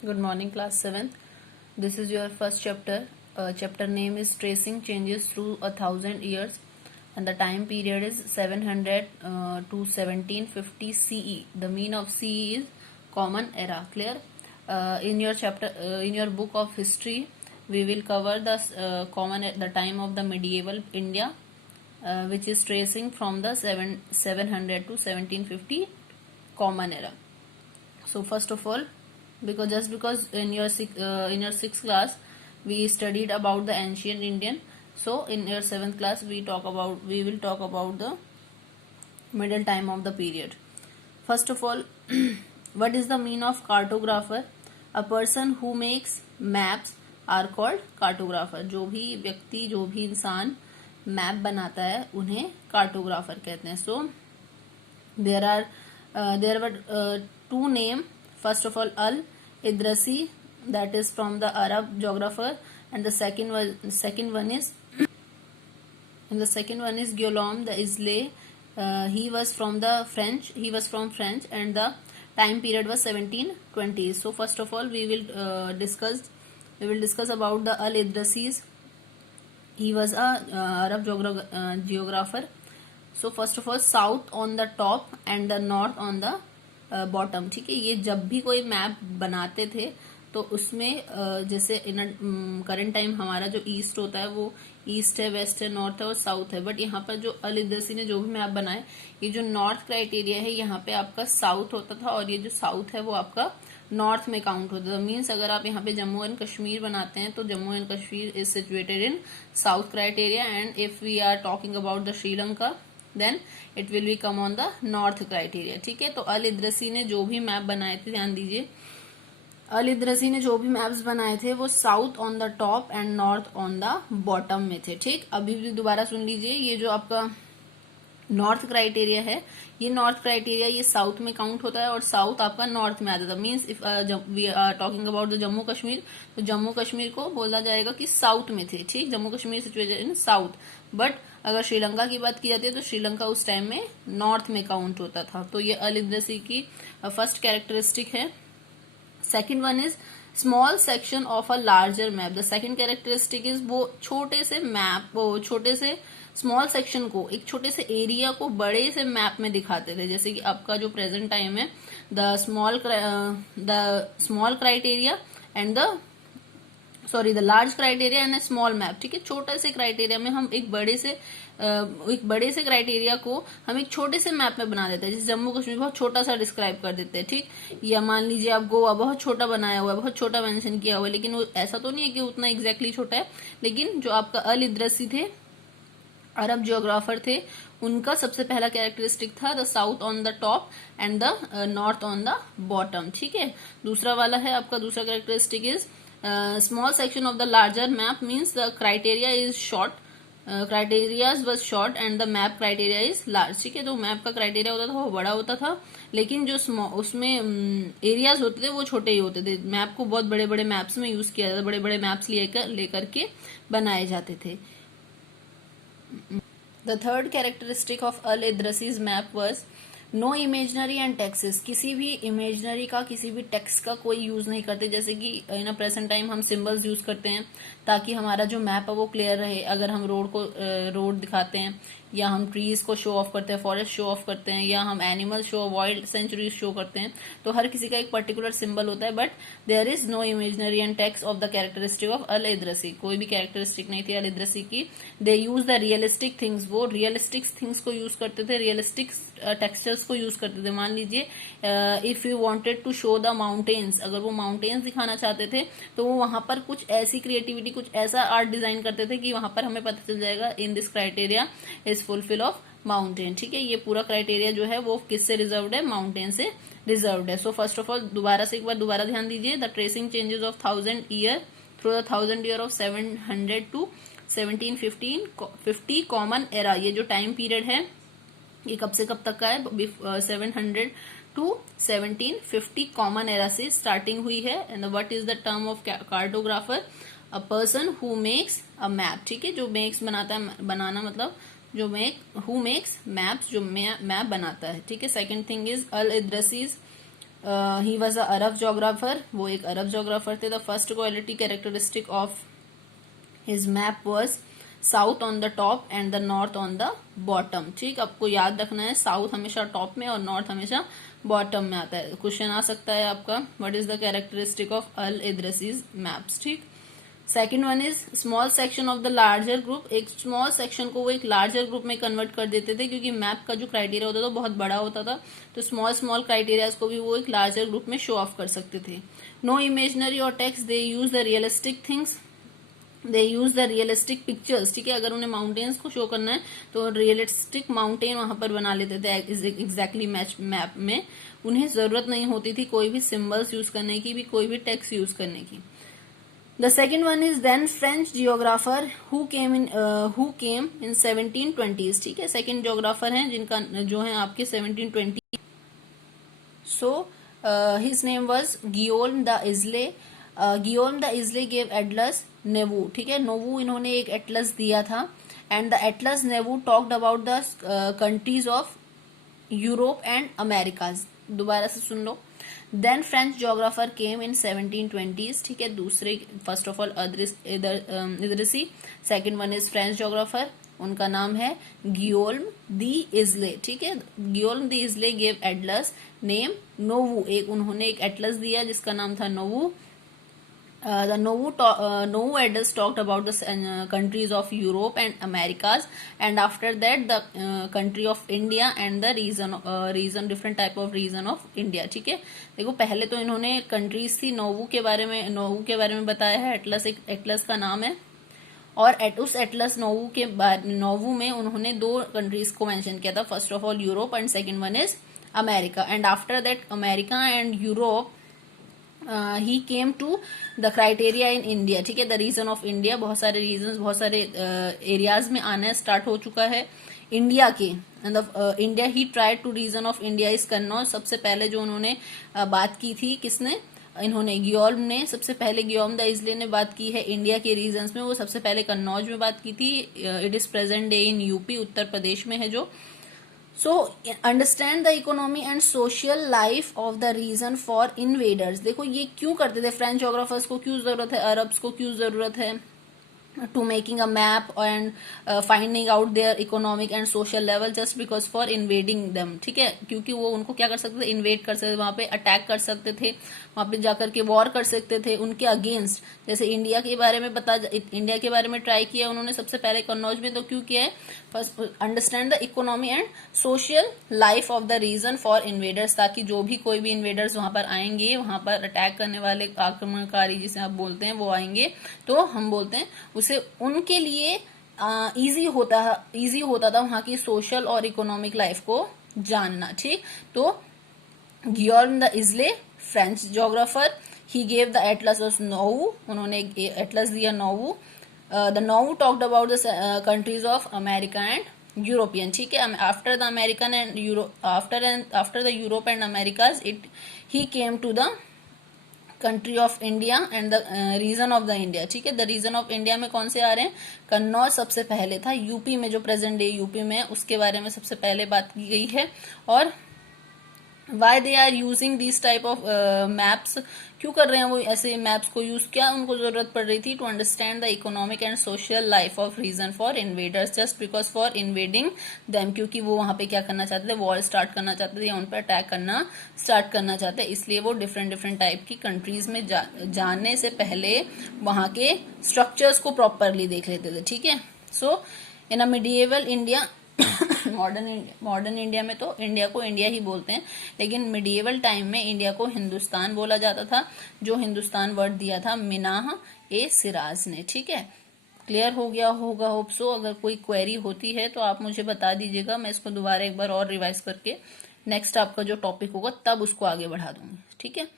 Good morning, class 7th. This is your first chapter. Chapter name is Tracing Changes Through 1,000 Years, and the time period is 700 to 1750 CE. The mean of CE is Common Era. Clear? In your chapter, in your book of history, we will cover the time of the medieval India, which is tracing from the 700 to 1750 Common Era. So first of all, because in your sixth class we studied about the ancient Indian, so in your seventh class we will talk about the middle time of the period. First of all, what is the mean of cartographer? A person who makes maps are called cartographer. जो भी व्यक्ति, जो भी इंसान map बनाता है उन्हें cartographer कहते हैं. So there were two names. First of all, Al-Idrasi, that is from the Arab geographer, and the second one is Guillaume the Islay. He was from French, and the time period was 1720s. So first of all, we will discuss about the Al-Idrasis. He was a Arab geographer. So first of all, south on the top and the north on the bottom. ठीक है, ये जब भी कोई map बनाते थे तो उसमें जैसे करंट टाइम हमारा जो ईस्ट होता है वो ईस्ट है, वेस्ट है, नॉर्थ है और साउथ है. बट यहाँ पर जो अल इदरसी ने जो भी मैप बनाए, ये जो नॉर्थ क्राइटेरिया है यहाँ पे आपका साउथ होता था और ये जो साउथ है वो आपका नॉर्थ में काउंट होता था. मीन्स अगर आप यहाँ पे जम्मू एंड कश्मीर बनाते हैं तो Jammu and Kashmir is situated in south criteria, and if we are talking about the Sri Lanka then it will be come on the north criteria. ठीक है, तो अल इदरसी ने जो भी मैप बनाए थे, ध्यान दीजिए, अल इदरसी ने जो भी मैप्स बनाए थे वो south on the top and north on the bottom में थे. ठीक, अभी भी दोबारा सुन लीजिए, ये जो आपका नॉर्थ क्राइटेरिया है, ये नॉर्थ क्राइटेरिया ये साउथ में काउंट होता है और साउथ आपका नॉर्थ में आता था. Means if we are talking about the Jammu Kashmir, तो जम्मू कश्मीर को बोला जाएगा कि साउथ में थे. ठीक, Jammu Kashmir situated in south. But अगर श्रीलंका की बात की जाती है तो श्रीलंका उस टाइम में नॉर्थ में काउंट होता था. तो ये अल इदरसी की फर्स्ट कैरेक्टरिस्टिक है. Second one is small section of a larger map. The second characteristic is वो छोटे से मैप, वो छोटे से स्मॉल सेक्शन को, एक छोटे से एरिया को बड़े से मैप में दिखाते थे. जैसे कि आपका जो प्रेजेंट टाइम है, the small criteria and the large criteria and small map. ठीक है, छोटे से क्राइटेरिया में हम एक बड़े से क्राइटेरिया को हम एक छोटे से मैप में बना देते हैं. जैसे जम्मू कश्मीर बहुत छोटा सा डिस्क्राइब कर देते हैं. ठीक, या मान लीजिए आप गोवा बहुत छोटा बनाया हुआ है, बहुत छोटा मेंशन किया हुआ है, लेकिन वो ऐसा तो नहीं है कि उतना एग्जैक्टली छोटा है. लेकिन जो आपका अल इदरसी थे, अरब जियोग्राफर थे, उनका सबसे पहला कैरेक्टरिस्टिक था the south on the top and the north on the bottom. ठीक है, दूसरा वाला है आपका, दूसरा characteristic is small section of the larger map means the criteria is short, criterias was short and the map criteria is large. ठीक है, तो मैप का क्राइटेरिया होता था वो बड़ा होता था, लेकिन जो उसमें एरियाज होते थे वो छोटे ही होते थे. मैप को बहुत बड़े बड़े मैप्स में यूज किया जाता था, बड़े बड़े मैप्स लेकर के बनाए जाते थे. The third characteristic of Al-Idrasi's map was no imaginary and texts. किसी भी इमेजनरी का, किसी भी टेक्स्ट का कोई यूज नहीं करते. जैसे कि इन अ प्रेजेंट टाइम हम सिंबल्स यूज करते हैं ताकि हमारा जो मैप है वो क्लियर रहे. अगर हम रोड दिखाते हैं, या हम ट्रीज को शो ऑफ करते हैं, फॉरेस्ट शो ऑफ करते हैं, या हम animal show, wild sanctuary show करते हैं, तो हर किसी का एक पर्टिकुलर सिंबल होता है. But there is no imaginary and text of the characteristic of Al Idrisi. कोई भी कैरेक्टरिस्टिक नहीं थी अल इदरसी की. They use the realistic things. वो रियलिस्टिक थिंग्स को यूज करते थे, रियलिस्टिक टेक्सचर्स को यूज करते थे. मान लीजिए if you wanted to show the mountains, अगर वो माउंटेन्स दिखाना चाहते थे तो वो वहां पर कुछ ऐसी क्रिएटिविटी, कुछ ऐसा आर्ट डिजाइन करते थे कि वहां पर हमें पता चल जाएगा in this criteria is fulfil of mountain. ठीक है, ये पूरा क्राइटेरिया जो है वो किससे रिजर्व्ड है? माउंटेन से रिजर्व्ड है. सो फर्स्ट ऑफ ऑल एक बार दोबारा ध्यान दीजिए. The tracing changes of 1000 year through the 1000 year of 700 to 1750 common era. ये जो टाइम पीरियड है ये कब से कब तक का है? 700 टू 1750 कॉमन एरा से स्टार्टिंग हुई है. And what is the term of cartographer? A person who makes a map. ठीक है, जो मेक्स बनाता है, बनाना मतलब हु मेक्स मैप्स, जो मैप बनाता है. ठीक है, second thing is Al Idrisi's he was a Arab geographer, वो एक अरब जोग्राफर थे। The first quality characteristic of his map was south on the top and the north on the bottom. ठीक, आपको याद रखना है साउथ हमेशा टॉप में और नॉर्थ हमेशा बॉटम में आता है। क्वेश्चन आ सकता है आपका, what is the characteristic of Al Idrisi's maps. ठीक, second one is small section of the larger group. एक स्मॉल सेक्शन को वो एक लार्जर ग्रुप में कन्वर्ट कर देते थे, क्योंकि मैप का जो क्राइटेरिया होता था बहुत बड़ा होता था, तो स्मॉल स्मॉल क्राइटेरियाज को भी वो एक लार्जर ग्रुप में शो ऑफ कर सकते थे। नो इमेजनरी और text, they use the realistic things, they use the realistic pictures. ठीक है, अगर उन्हें माउंटेन्स को शो करना है तो रियलिस्टिक माउंटेन वहां पर बना लेते थे एग्जैक्टली मैप में। उन्हें जरूरत नहीं होती थी कोई भी सिंबल्स यूज करने की, भी कोई भी टेक्स्ट यूज करने की। The second one is then French geographer who came in 1720s। ठीक है, सेकेंड जियोग्राफर हैं जिनका जो है आपके 1720। So his name was Guillaume de Isle. Guillaume de Isle gave atlas nouveau. ठीक है, नोवू इन्होंने एक एटलस दिया था, and the atlas nouveau talked about the countries of Europe and Americas. दोबारा से सुन लो। Then French geographer came in 1720s। ठीक है, दूसरे first of all Idrisi, second one is French geographer, उनका नाम है गियोल्म दी इजले। ठीक है, Guillaume de इजले gave atlas name nouveau. एक उन्होंने एक एटलस दिया जिसका नाम था नोवू। The Novu Elders talked about the countries of Europe and Americas, and after that the country of India and the region different type of region of India। ठीक है, देखो पहले तो इन्होंने कंट्रीज थी नोवू के बारे में बताया है। एटलस एक एटलस का नाम है, और उस एटलस नोवू में उन्होंने दो कंट्रीज को मेंशन किया था, first of all Europe and second one is America. And after that America and Europe he came to the criteria in India. ठीक है, द रीजन ऑफ इंडिया, बहुत सारे रीजन बहुत सारे एरियाज में आना स्टार्ट हो चुका है इंडिया के। India he tried to region of India is Kannauj. सबसे पहले जो उन्होंने बात की थी, किसने, इन्होंने गियोल्म ने सबसे पहले, गियोल्म द इजले ने बात की है इंडिया के रीजन्स में। वो सबसे पहले कन्नौज में बात की थी। It is present day in UP, Uttar Pradesh में है जो। So understand the economy and social life of the region for invaders. देखो ये क्यों करते थे, फ्रेंच जोग्राफर्स को क्यों जरूरत है, अरब्स को क्यों जरूरत है to making a map and finding out their economic and social level just because for invading them। ठीक है, क्योंकि वो उनको क्या कर सकते थे, इन्वेड कर सकते थे, वहां पे अटैक कर सकते थे, वहां पे जाकर के वॉर कर सकते थे उनके अगेंस्ट। जैसे इंडिया के बारे में इंडिया के बारे में ट्राई किया उन्होंने सबसे पहले कन्नौज में, तो क्यों किया है, first understand the economy and social life of the region for invaders, ताकि जो भी कोई भी इन्वेडर्स वहां पर आएंगे, वहां पर अटैक करने वाले आक्रमणकारी जिसे आप बोलते हैं वो आएंगे, तो हम बोलते हैं उसे उनके लिए इजी होता था वहां की सोशल और इकोनॉमिक लाइफ को जानना। ठीक, तो Guillaume de Isle French geographer, he gave the atlas of nouveau, उन्होंने एटलस दिया nouveau. The nouveau talked about the countries of America and European. ठीक है, after the American and after the Europe and Americas he came to the country of India and the region of the India. ठीक है, the region of India में कौन से आ रहे हैं, कन्नौज सबसे पहले था, यूपी में जो प्रेजेंट डे यूपी में, उसके बारे में सबसे पहले बात की गई है। और why they are using this type of maps, क्यों कर रहे हैं वो ऐसे मैप्स को यूज, क्या उनको जरूरत पड़ रही थी, to understand the economic and social life of region for invaders just because for invading them, क्योंकि वो वहां पे क्या करना चाहते थे, वॉर स्टार्ट करना चाहते थे या उन पर अटैक करना स्टार्ट करना चाहते, इसलिए वो डिफरेंट टाइप की कंट्रीज में जाने से पहले वहां के स्ट्रक्चर्स को प्रॉपरली देख लेते थे। ठीक है, सो इन अ मिडिएवल इंडिया, मॉडर्न इंडिया में तो इंडिया को इंडिया ही बोलते हैं, लेकिन मिडिएवल टाइम में इंडिया को हिंदुस्तान बोला जाता था, जो हिंदुस्तान वर्ड दिया था मिनाह ए सिराज ने। ठीक है, क्लियर हो गया होगा होप सो। अगर कोई क्वेरी होती है तो आप मुझे बता दीजिएगा, मैं इसको दोबारा एक बार और रिवाइज करके नेक्स्ट आपका जो टॉपिक होगा तब उसको आगे बढ़ा दूंगी। ठीक है।